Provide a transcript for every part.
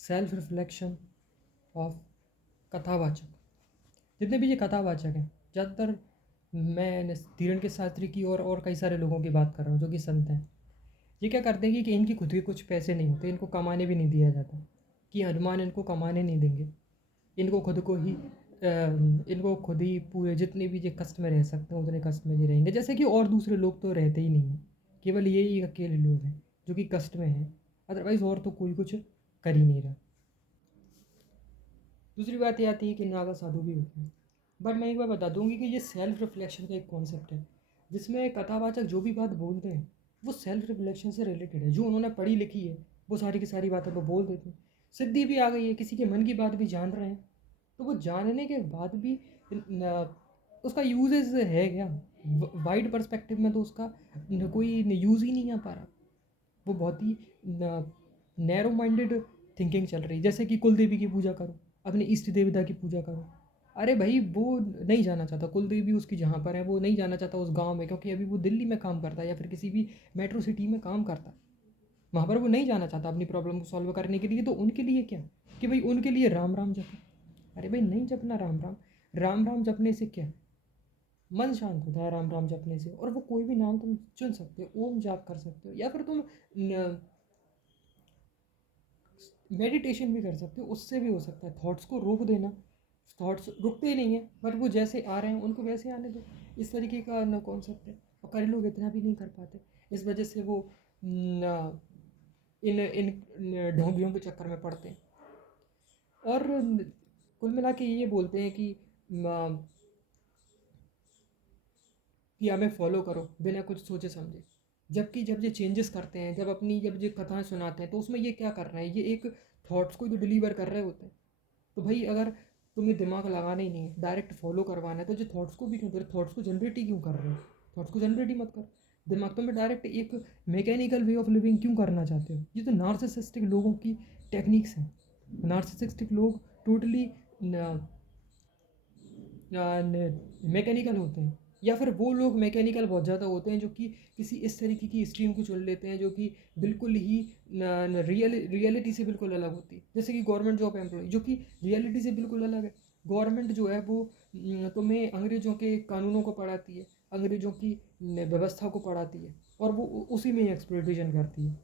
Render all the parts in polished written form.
Self reflection of कथावाचक। जितने भी ये कथावाचक हैं, ज़्यादातर मैं धीरेन के शास्त्री की और कई सारे लोगों की बात कर रहा हूँ जो कि संत हैं। ये क्या करते हैं कि इनकी खुद के कुछ पैसे नहीं होते, इनको कमाने भी नहीं दिया जाता, कि हनुमान इनको कमाने नहीं देंगे। इनको खुद को ही इनको खुद ही पूरे जितने भी ये कष्ट में रह सकते हैं उतने कष्ट में ये रहेंगे, जैसे कि और दूसरे लोग तो रहते ही नहीं हैं। केवल ये ही अकेले लोग हैं जो कि कष्ट में हैं, अदरवाइज़ और तो कोई कुछ कर ही नहीं रहा। दूसरी बात ये आती है कि नागा साधु भी होते हैं। बट मैं एक बार बता दूंगी कि ये सेल्फ रिफ्लेक्शन का एक कॉन्सेप्ट है, जिसमें कथावाचक जो भी बात बोलते हैं वो सेल्फ रिफ्लेक्शन से रिलेटेड है। जो उन्होंने पढ़ी लिखी है वो सारी की सारी बातें वो बोल देते हैं। सिद्धि भी आ गई है, किसी के मन की बात भी जान रहे हैं, तो वो जानने के बाद भी उसका यूजेस है क्या? वाइड पर्सपेक्टिव में तो उसका कोई यूज़ ही नहीं आ पा रहा। वो बहुत ही नैरो माइंडेड थिंकिंग चल रही है, जैसे कि कुल देवी की पूजा करो, अपने इष्ट देवता की पूजा करो। अरे भाई वो नहीं जाना चाहता, कुल देवी उसकी जहाँ पर है वो नहीं जाना चाहता उस गांव में, क्योंकि अभी वो दिल्ली में काम करता है या फिर किसी भी मेट्रो सिटी में काम करता है। वहाँ पर वो नहीं जाना चाहता अपनी प्रॉब्लम को सॉल्व करने के लिए। तो उनके लिए क्या कि भाई उनके लिए राम राम जपो। अरे भाई नहीं जपना राम राम। राम राम जपने से क्या, मन शांत होता है राम राम जपने से। और वो कोई भी नाम तुम चुन सकते हो, ओम जाप कर सकते हो, या फिर तुम मेडिटेशन भी कर सकते हो, उससे भी हो सकता है। थॉट्स को रोक देना, थॉट्स रुकते ही नहीं है, बट वो जैसे आ रहे हैं उनको वैसे आने दो। इस तरीके का न कॉन्सेप्ट है, और कई लोग इतना भी नहीं कर पाते। इस वजह से वो न, इन इन ढोंगियों के चक्कर में पड़ते हैं। और कुल मिला के ये बोलते हैं कि हमें फॉलो करो बिना कुछ सोचे समझे। जबकि जब ये चेंजेस करते हैं, जब ये कथाएं सुनाते हैं, तो उसमें ये क्या कर रहे हैं, ये एक थॉट्स को तो डिलीवर कर रहे होते हैं। तो भाई अगर तुम्हें दिमाग लगाना ही नहीं है, डायरेक्ट फॉलो करवाना है, तो जो थॉट्स को भी क्यों कर, थॉट्स को जनरेट ही क्यों कर रहे हो? थॉट्स को जनरेट ही मत कर। दिमाग तो में डायरेक्ट एक मैकेनिकल वे ऑफ लिविंग क्यों करना चाहते हो? ये तो नार्सिसिस्टिक लोगों की टेक्निक्स हैं। नार्सिसिस्टिक लोग टोटली मैकेनिकल होते हैं, या फिर वो लोग मैकेनिकल बहुत ज़्यादा होते हैं जो कि किसी इस तरीके की स्ट्रीम को चुन लेते हैं जो कि बिल्कुल ही रियलिटी से बिल्कुल अलग होती है। जैसे कि गवर्नमेंट जॉब एम्प्लॉय जो कि रियलिटी से बिल्कुल अलग है। गवर्नमेंट जो है वो तुम्हें अंग्रेज़ों के कानूनों को पढ़ाती है, अंग्रेज़ों की व्यवस्था को पढ़ाती है, और वो उसी में ही एक्सप्लॉइटेशन करती है।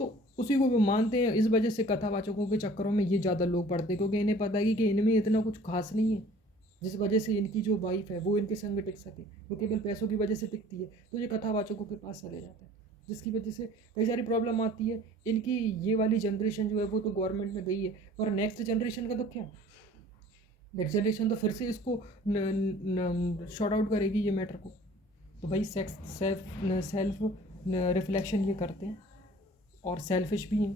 तो उसी को वो मानते हैं। इस वजह से कथावाचकों के चक्करों में ये ज़्यादा लोग पढ़ते हैं, क्योंकि इन्हें पता है कि इनमें इतना कुछ खास नहीं है, जिस वजह से इनकी जो वाइफ है वो इनके संग टिक सके, वो केवल पैसों की वजह से टिकती है। तो ये कथावाचकों के पास चले जाता है, जिसकी वजह से कई सारी प्रॉब्लम आती है। इनकी ये वाली जनरेशन जो है वो तो गवर्नमेंट में गई है, और नेक्स्ट जनरेशन का तो क्या, नेक्स्ट जनरेशन तो फिर से इसको शॉर्ट आउट करेगी ये मैटर को। तो भाई सेल्फ रिफ्लेक्शन ये करते हैं, और सेल्फिश भी हैं,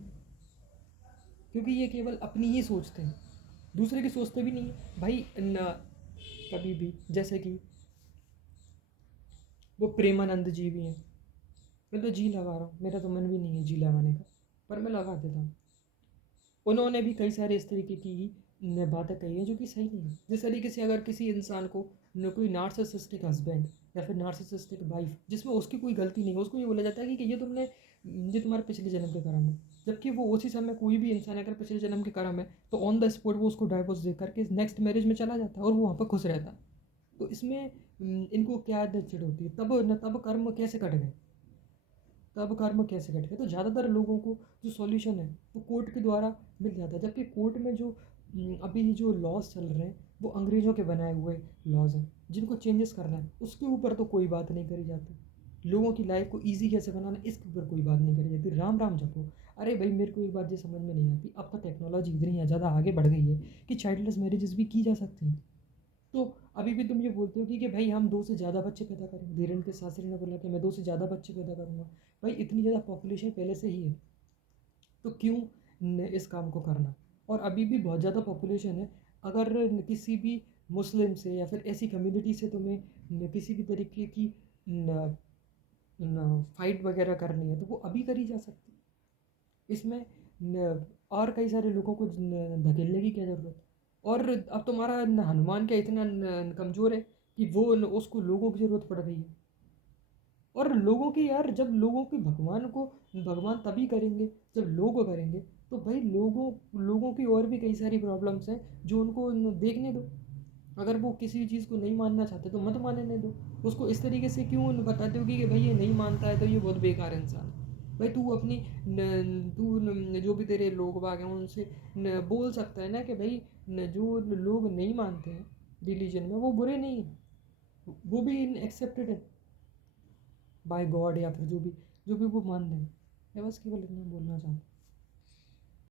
क्योंकि ये केवल अपनी ही सोचते हैं, दूसरे की सोचते भी नहीं है भाई कभी भी। जैसे कि वो प्रेमानंद जी भी हैं। मैं तो जी लगा रहा हूँ, मेरा तो मन भी नहीं है जी लगाने का, पर मैं लगा देता हूँ। उन्होंने भी कई सारे इस तरीके की ही बातें कही हैं जो कि सही नहीं है। जिस तरीके से अगर किसी इंसान को कोई नार्सिसिस्टिक हस्बैंड या फिर नार्सिसिस्टिक वाइफ जिसमें उसकी कोई गलती नहीं है, उसको ये बोला जाता है कि ये तुम्हारे पिछले जन्म के कर्म है। जबकि वो उसी समय कोई भी इंसान अगर पिछले जन्म के कर्म है तो ऑन द स्पॉट वो उसको डाइवोर्स दे करके नेक्स्ट मैरिज में चला जाता है और वो वहाँ पर खुश रहता है। तो इसमें इनको क्या चिड़ होती है? तब कर्म कैसे कट गए? तब कर्म कैसे कट गए? तो ज़्यादातर लोगों को जो सॉल्यूशन है वो कोर्ट के द्वारा मिल जाता है, जबकि कोर्ट में जो अभी जो लॉज चल रहे हैं वो अंग्रेज़ों के बनाए हुए लॉज हैं, जिनको चेंजेस करना है उसके ऊपर तो कोई बात नहीं करी जाती। लोगों की लाइफ को ईजी कैसे बनाना इसके ऊपर कोई बात नहीं करी जाती। राम राम जपो। अरे भाई मेरे को एक बात ये समझ में नहीं आती, अब तो टेक्नोलॉजी इतनी ज़्यादा आगे बढ़ गई है कि चाइल्डलेस मैरिजेस भी की जा सकती हैं। तो अभी भी तुम ये बोलते हो कि भाई हम 2 से ज़्यादा बच्चे पैदा करें। धीरेन्द्र के शास्त्री ने बोला कि मैं 2 से ज़्यादा बच्चे पैदा करूँगा। भाई इतनी ज़्यादा पॉपुलेशन पहले से ही है, तो क्यों इस काम को करना? और अभी भी बहुत ज़्यादा पॉपुलेशन है। अगर किसी भी मुस्लिम से या फिर ऐसी कम्युनिटी से तुम्हें किसी भी तरीके की फाइट वगैरह करनी है तो वो अभी करी जा सकती है। इसमें और कई सारे लोगों को धकेलने की क्या ज़रूरत? और अब तुम्हारा हनुमान क्या इतना कमज़ोर है कि वो उसको लोगों की ज़रूरत पड़ रही है? और लोगों की यार, जब लोगों की भगवान तभी करेंगे जब लोग करेंगे। तो भाई लोगों लोगों की और भी कई सारी प्रॉब्लम्स हैं जो उनको देखने दो। अगर वो किसी भी चीज़ को नहीं मानना चाहते तो मत मानने दो। उसको इस तरीके से क्यों बताते हो कि भाई ये नहीं मानता है तो ये बहुत बेकार इंसान है। भाई तू अपनी जो भी तेरे लोग बाग हैं उनसे बोल सकता है ना कि भाई जो लोग नहीं मानते हैं रिलीजन में वो बुरे नहीं हैं, वो भी एक्सेप्टेड है बाय गॉड, या फिर जो भी वो मान रहे हैं। मैं बस केवल इतना बोलना चाहता हूँ।